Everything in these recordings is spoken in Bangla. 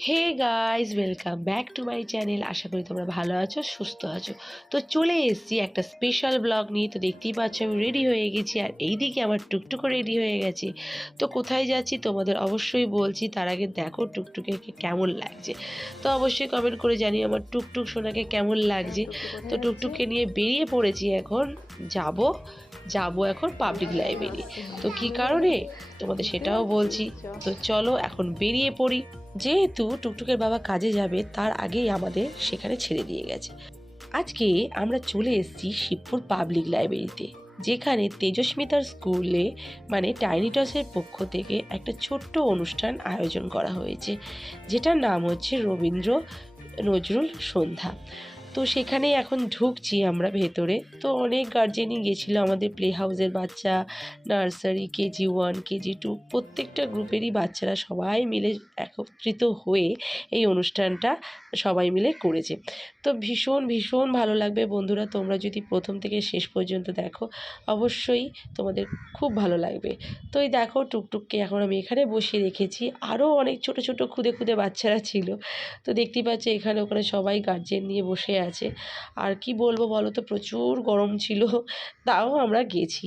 Hey guys welcome back to my channel আশা করি তোমরা ভালো আছো, সুস্থ আছো। তো চলে এসেছি একটা স্পেশাল ব্লগ নিয়ে। তো দেখতেই পাচ্ছ আমি রেডি হয়ে গেছি আর এইদিকে আমার টুকটুকও রেডি হয়ে গেছে। তো কোথায় যাচ্ছি তোমাদের অবশ্যই বলছি, তার আগে দেখো টুকটুকে কেমন লাগছে। তো অবশ্যই কমেন্ট করে জানি আমার টুকটুক সোনাকে কেমন লাগছে। তো টুকটুককে নিয়ে বেরিয়ে পড়েছি এখন। যাব যাব এখন পাবলিক লাইব্রেরি তো কি কারণে? তোমাদের সেটাও বলছি। তো চলো এখন বেরিয়ে পড়ি। যেহেতু টুকটুকের বাবা কাজে যাবে, তার আগেই আমাদের সেখানে ছেড়ে দিয়ে গেছে। আজকে আমরা চলে এসেছি শিবপুর পাবলিক লাইব্রেরিতে যেখানে তেজস্মিতার স্কুলে মানে টাইনিটসের পক্ষ থেকে একটা ছোট্ট অনুষ্ঠান আয়োজন করা হয়েছে, যেটার নাম হচ্ছে রবীন্দ্র নজরুল সন্ধ্যা। তো সেখানে এখন ঢুকছি আমরা ভেতরে। তো অনেক গার্জেনই গেছিল আমাদের প্লে হাউসের বাচ্চা nursery KG one KG two প্রত্যেকটা গ্রুপেরই বাচ্চারা সবাই মিলে একত্রিত হয়ে এই অনুষ্ঠানটা সবাই মিলে করেছে। তো ভীষণ ভীষণ ভালো লাগবে বন্ধুরা, তোমরা যদি প্রথম থেকে শেষ পর্যন্ত দেখো, অবশ্যই তোমাদের খুব ভালো লাগবে। তো এই দেখো, টুকটুককে এখন আমি এখানে বসিয়ে রেখেছি। আরও অনেক ছোট ছোট, খুদে খুদে বাচ্চারা ছিল। তো দেখতেই পাচ্ছ, এখানে ওখানে সবাই গার্জেন নিয়ে বসে আছে। আর কি বলব বলো তো প্রচুর গরম ছিল, তাও আমরা গেছি।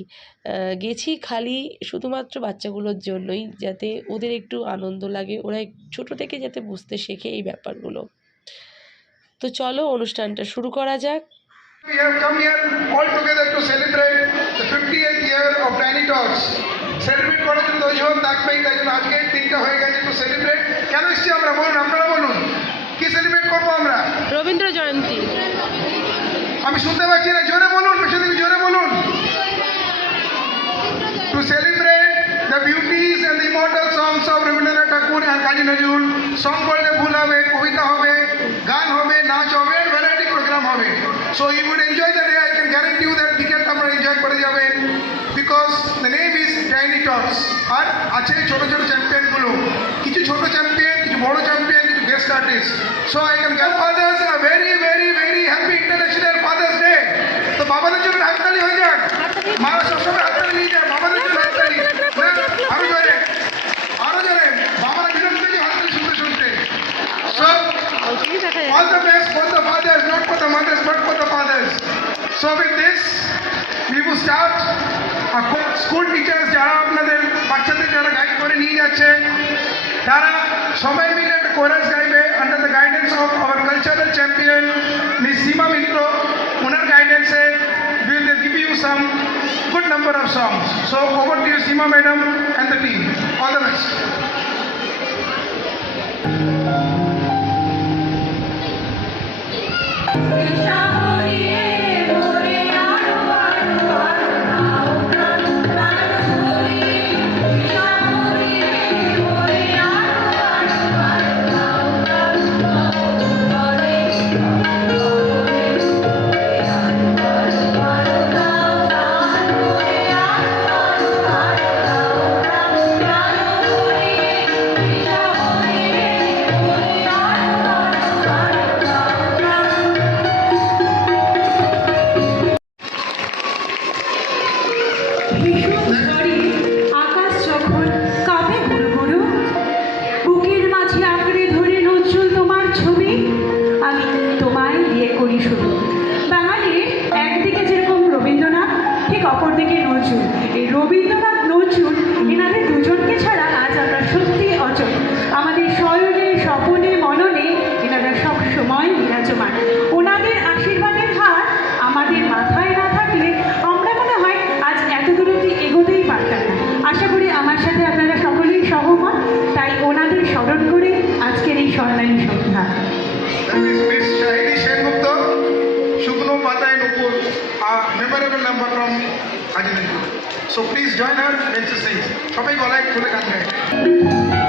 গেছি খালি শুধুমাত্র বাচ্চাগুলোর জন্যই, যাতে ওদের একটু আনন্দ লাগে, ওরা ছোট থেকে যাতে বুঝতে শেখে এই ব্যাপারগুলো। তো চলো অনুষ্ঠানটা শুরু করা যাক। We have come here, all together to celebrate the 50th year of Tiny Tots. Celebrate করার জন্য তো জীবন থাকবেই তাই জন্য আজকে হয়ে গেছে কেন এসছি আমরা বলুন, আপনারা বলুন। কি করব আমরা? রবীন্দ্র জয়ন্তী। আমি শুনতে পাচ্ছি না জোরে বলুন বেশি দিন জোরে বলুন। To celebrate the beauties and the immortal songs of Rabindranath Tagore and Kaji Nazrul song বললে ভুল হবে কবিতা হবে গান হবে নাচ হবে ভ্যারাইটি প্রোগ্রাম হবে। So you would enjoy the day I can guarantee you that বিকেলটা আপনারা এনজয় করে যাবেন। Because the name is Tiny Tots আর আছে ছোট ছোট চ্যাম্পিয়নগুলো কিছু ছোট চ্যাম্পিয়ন কিছু বড় champion guest artist so I can get fathers a very very very happy international Father's Day তো বাবাদের জন্য হাততালি হয়ে যাক। মারা সবসময় হাততালি নিয়ে যায় বাবাদের জন্য হাততালি। না আরও জোরে আরও জোরে। বাবারা বিরক্ত হয়ে হাততালি শুনতে শুনতে। So all the best for the fathers not for the mothers but for the fathers. So with this we will start. School teachers যারা আপনাদের বাচ্চাদের যারা গাইড করে নিয়ে যাচ্ছে তারা Somai Millet Chorus Gaibe under the guidance of our cultural champion Miss Sima Mitro, under guidance will give you some good number of songs. So over to you Seema Madam and the team. All the best. From Ajinajur. So please join her when she sings. সবাই গলায় খুলে গান গায়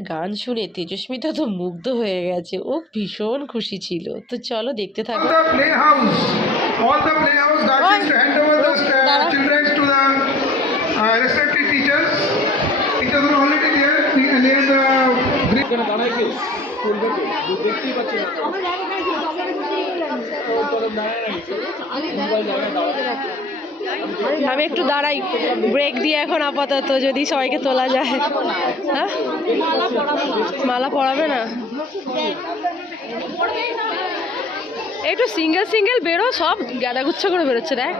গান শুনে তেজস্মিতা তো মুগ্ধ হয়ে গেছে। ও ভীষণ খুশি ছিল। তো চলো দেখতে থাকো। আমি একটু দাঁড়াই। ব্রেক দিয়ে এখন আপাতত যদি সবাইকে তোলা যায়। হ্যাঁ? মালা পড়াবে না? একটু সিঙ্গেল সিঙ্গেল বেরো, সব গাদাগুচ্ছ করে বেরোচ্ছে, দেখ।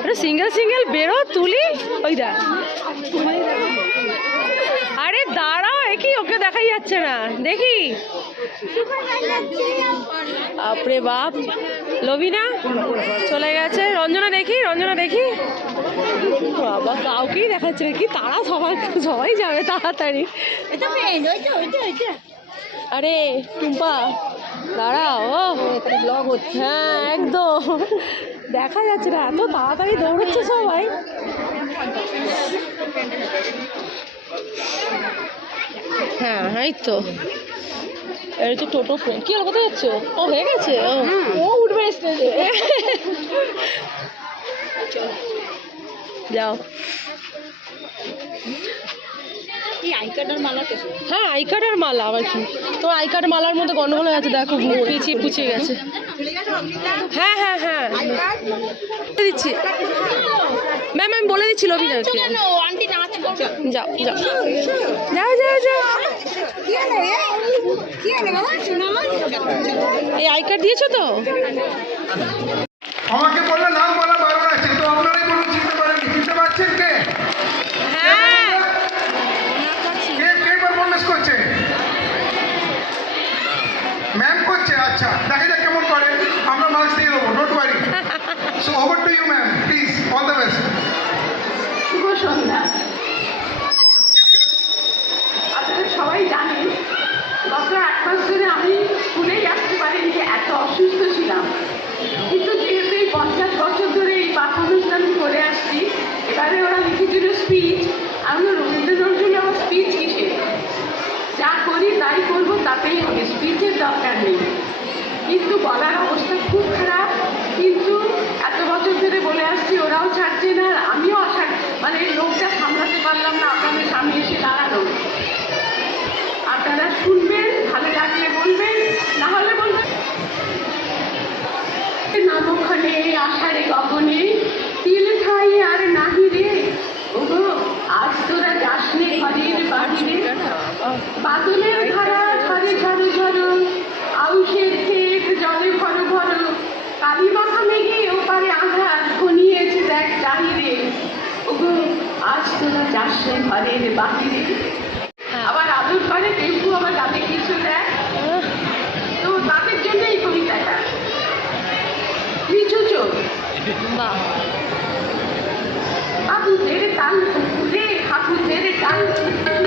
একটু সিঙ্গেল সিঙ্গেল বেরো, তুলি, ওই দেখ। আরে দাঁড়াও, একই, ওকে দেখাই যাচ্ছে না। দেখি। বাপরে বাপ। লবিনা চলে গেছে। রঞ্জনা দেখি রঞ্জনা দেখি। বাবা, কাউকেই দেখাচ্ছে কি তারা সবাই সবাই যাবে তাড়াতাড়ি। আরে, টুম্পা দাঁড়াও ব্লগ হচ্ছে। হ্যাঁ একদম। দেখা যাচ্ছে না, এত তাড়াতাড়ি দৌড়চ্ছে সবাই। হ্যাঁ এই তো। এই তো টোটো ফ্রেন্ড কি হলো কোথায় যাচ্ছ ও হয়ে গেছে? ও ও উঠবে স্টেজে যাও। হ্যাঁ আই কার্ডের মালা আবার কি? তোমার আই কার্ড মালার মধ্যে গন্ডগোল হয়ে আছে দেখো পিছিয়ে পুছিয়ে গেছে। হ্যাঁ হ্যাঁ হ্যাঁ। দিচ্ছি। ম্যাম আমি বলে দিচ্ছি লবিনাকে যাও যাও। যাও যাও যাও। এই আই কার্ড দিয়েছ তো আমাকে বললে নাম বলা বারণ আছে তো আপনারাই বলুন চিনতে পারেন চিনতে পারছেন কে হ্যাঁ কে কে পারফরমেন্স করছে ম্যাম করছে আচ্ছা দেখা যাক কেমন করে আমরা মার্কস দিয়ে দেবো don't worry so over to you ma'am please all the best শুভ সন্ধ্যা আপনারা সবাই জানেন গত এক মাস ধরে আমি স্কুলেই আসতে পারিনি যে এত অসুস্থ ছিলাম কিন্তু যেহেতু এই পঞ্চাশ বছর ধরে এই পারফরমেন্সটা আমি করে আসছি এবারে ওরা লিখেছিল স্পিচ আমি বললাম, রবীন্দ্র নজরুল আমার স্পিচ কিসে যা করি তাই করব তাতেই হবে স্পিচের দরকার নেই কিন্তু বলার অবস্থা খুব খারাপ কিন্তু এত বছর ধরে বলে আসছি ওরাও ছাড়ছে না আর আমিও আসার মানে লোকটা সামলাতে পারলাম না আপনাদের সামনে এসে দাঁড়ানো আপনারা শুনবেন ভালো লাগলে বলবেন না হলে বলবেন নামখানে আষাঢ়ে গগনে তিল খাই আর নাহি রে। ওগো, আজ তোরা যাসনে ঘরের বাড়িরে বাদলের ধারা ঝরে ঝরে ঝরো, আউশের ক্ষেত জলে ভরো ভরো কালী মাথা মেঘে ওপারে আঘাত ঘনিয়েছে দেখ চাহিরে ওগো, আজ তোরা যাসনে ঘরের বাহিরে। अम्मा अब मेरे कान ले हाथ मेरे कान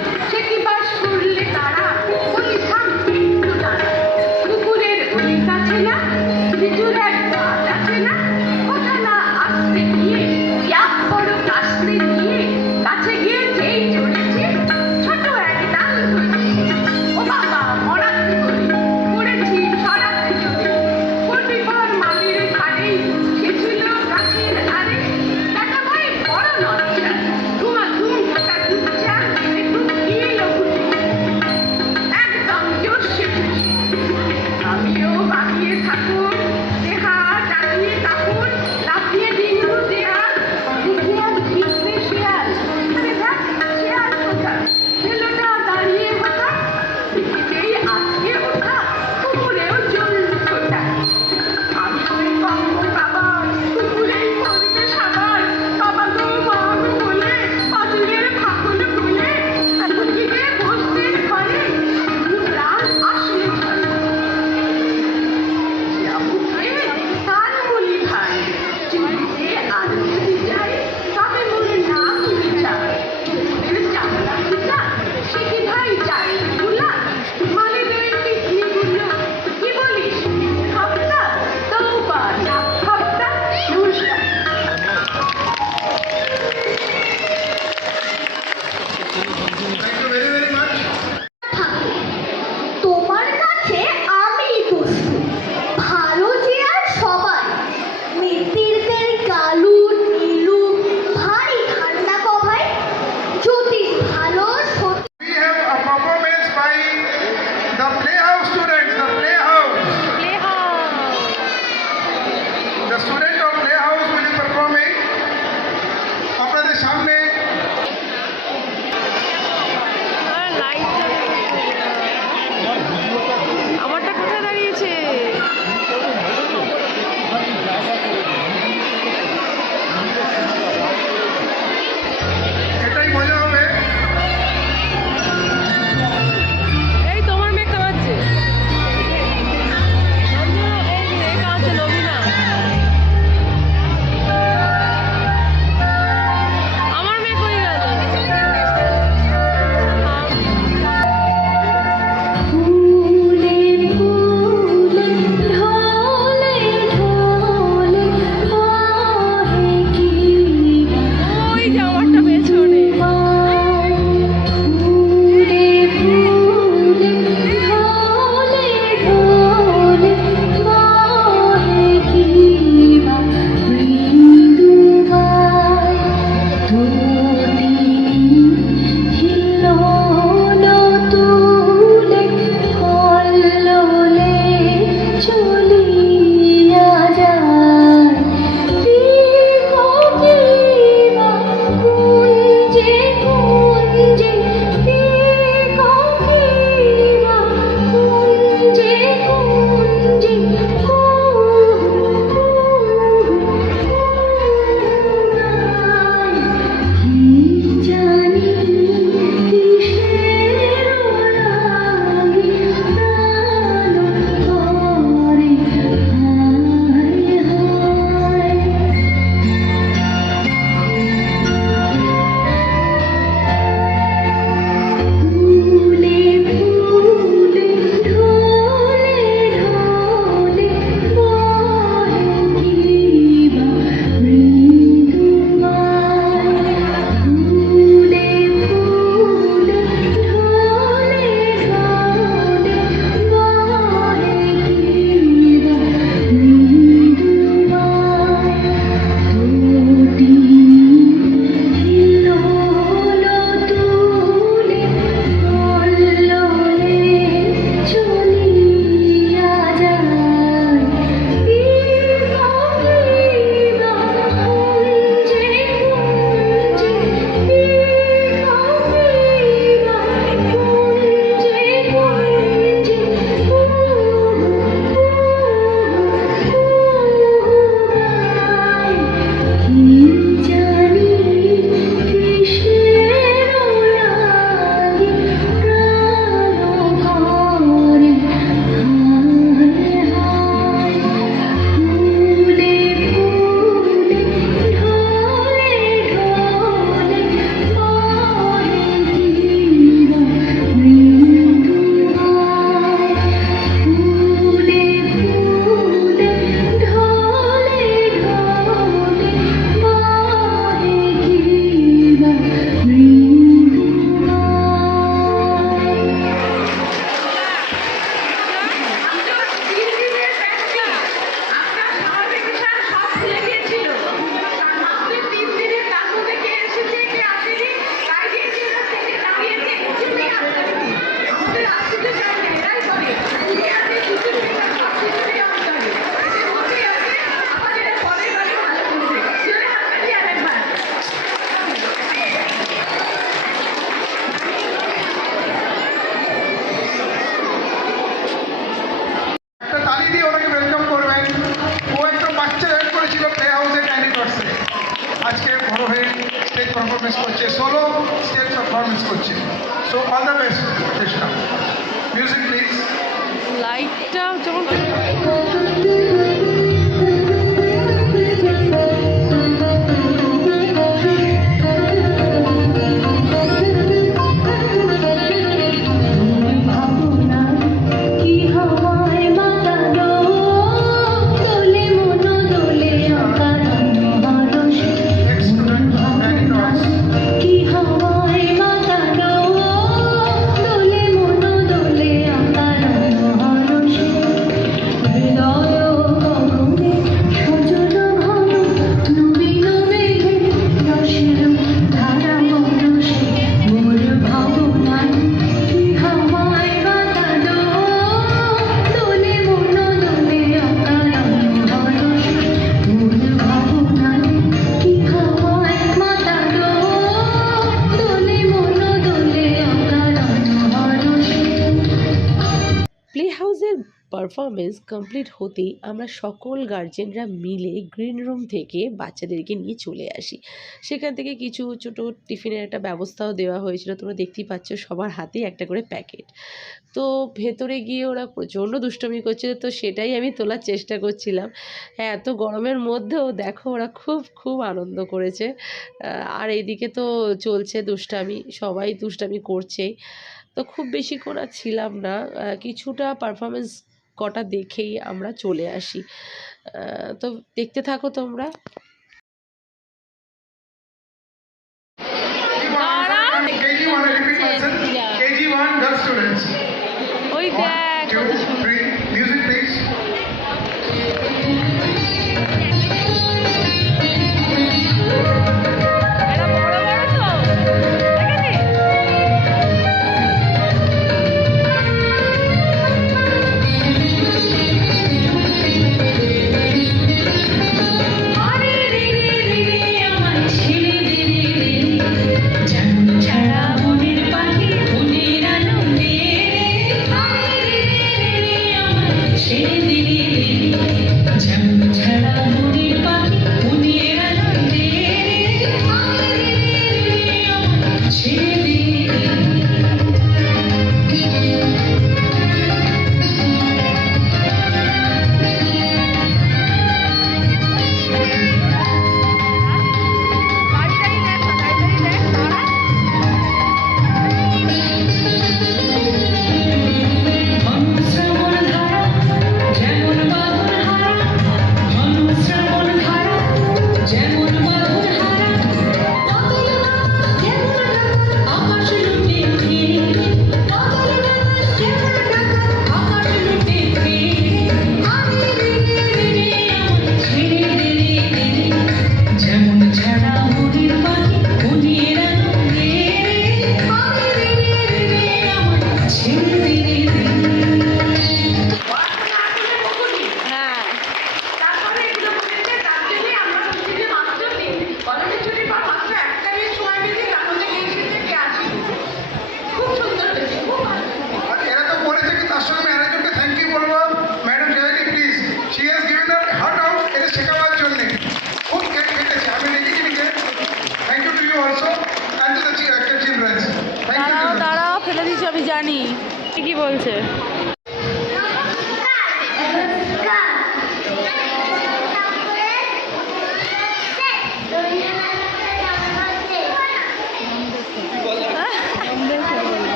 পারফরমেন্স কমপ্লিট হতেই আমরা সকল গার্জেনরা মিলে গ্রিন রুম থেকে বাচ্চাদেরকে নিয়ে চলে আসি। সেখান থেকে কিছু ছোটো টিফিনের একটা ব্যবস্থাও দেওয়া হয়েছিল। তোমরা দেখতেই পাচ্ছ সবার হাতেই একটা করে প্যাকেট তো ভেতরে গিয়ে ওরা প্রচণ্ড দুষ্টমি করছিল। তো সেটাই আমি তোলার চেষ্টা করছিলাম। হ্যাঁ এত গরমের মধ্যেও দেখো ওরা খুব খুব আনন্দ করেছে। আর এইদিকে তো চলছে দুষ্টামি, সবাই দুষ্টামি করছেই। তো খুব বেশি করা ছিলাম না। কিছুটা পারফরমেন্স কটা দেখেই আমরা চলে আসি। তো দেখতে থাকো তোমরা।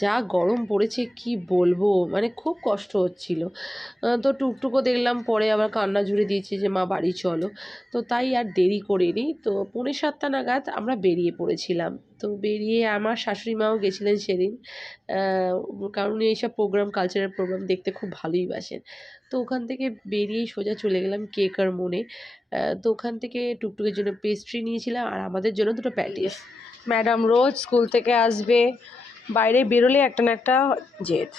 যা গরম পড়েছে কি বলব? মানে খুব কষ্ট হচ্ছিল। তো টুকটুকো দেখলাম, পরে আবার কান্না জুড়ে দিয়েছে যে, মা, বাড়ি চলো। তো তাই আর দেরি করিনি। তো পৌনে সাতটা নাগাদ আমরা বেরিয়ে পড়েছিলাম। তো বেরিয়ে আমার শাশুড়ি মাও গেছিলেন সেদিন। কারণ এইসব প্রোগ্রাম কালচারাল প্রোগ্রাম দেখতে খুব ভালোই বাসেন। তো ওখান থেকে বেরিয়েই সোজা চলে গেলাম কেকার মনে তো ওখান থেকে টুকটুকের জন্য পেস্ট্রি নিয়েছিলাম আর আমাদের জন্য দুটো প্যাটিস ম্যাডাম রোজ স্কুল থেকে আসবে। বাইরে বেরোলে একটা না একটা জেদ।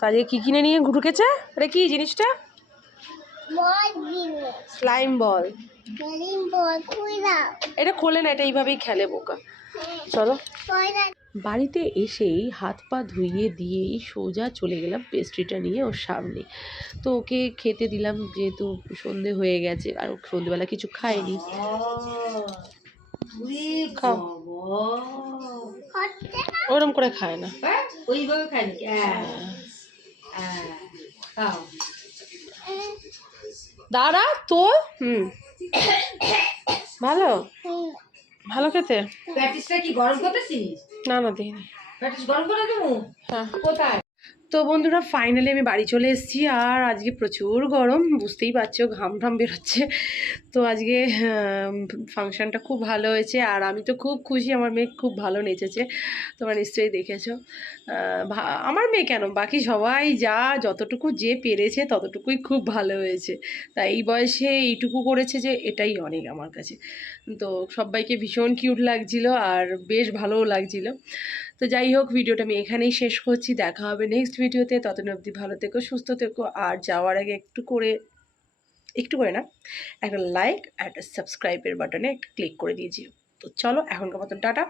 কাজে কী কিনে নিয়ে ঢুকেছে? আরে কি জিনিসটা? স্লাইম বল এটা খোলে না এটা এইভাবেই খেলে বোকা। চলো। বাড়িতে এসেই হাত পা ধুইয়ে দিয়েই সোজা চলে গেলাম পেস্ট্রিটা নিয়ে ওর সামনে। তো ওকে খেতে দিলাম যেহেতু সন্ধে হয়ে গেছে আর ও সন্ধেবেলা কিছু খায়নি। খাও। ওরম করে খায় না। ওইভাবে খায় নাকি? হ্যাঁ। দাঁড়া তো হুম। ভালো? ভালো খেতে? প্যাটিসটা কি গরম করতেছিস? না না দিইনি। প্যাটিস গরম করে দেবো? হ্যাঁ। কোথায়? তো বন্ধুরা ফাইনালি আমি বাড়ি চলে এসেছি। আর আজকে প্রচুর গরম, বুঝতেই পারছ, ঘাম ঠাম বেরোচ্ছে। তো আজকে ফাংশনটা খুব ভালো হয়েছে। আর আমি তো খুব খুশি, আমার মেয়ে খুব ভালো নেচেছে। তোমরা নিশ্চয়ই দেখেছ। আমার মেয়ে কেন? বাকি সবাই যা, যতটুকু যে পেরেছে, ততটুকুই খুব ভালো হয়েছে। তাই এই বয়সে এইটুকু করেছে যে, এটাই অনেক আমার কাছে। তো সবাইকে ভীষণ কিউট লাগছিল, আর বেশ ভালোও লাগছিল। তো যাই হোক, ভিডিওটা আমি এখানেই শেষ করছি। দেখা হবে নেক্সট ভিডিওতে ততদিন অবধি ভালো থেকো, সুস্থ থেকো। আর যাওয়ার আগে একটু করে একটু করে না, একটা লাইক আর একটা সাবস্ক্রাইবের বাটনে ক্লিক করে দিয়েছি তো চলো, এখনকার মতন টাটা।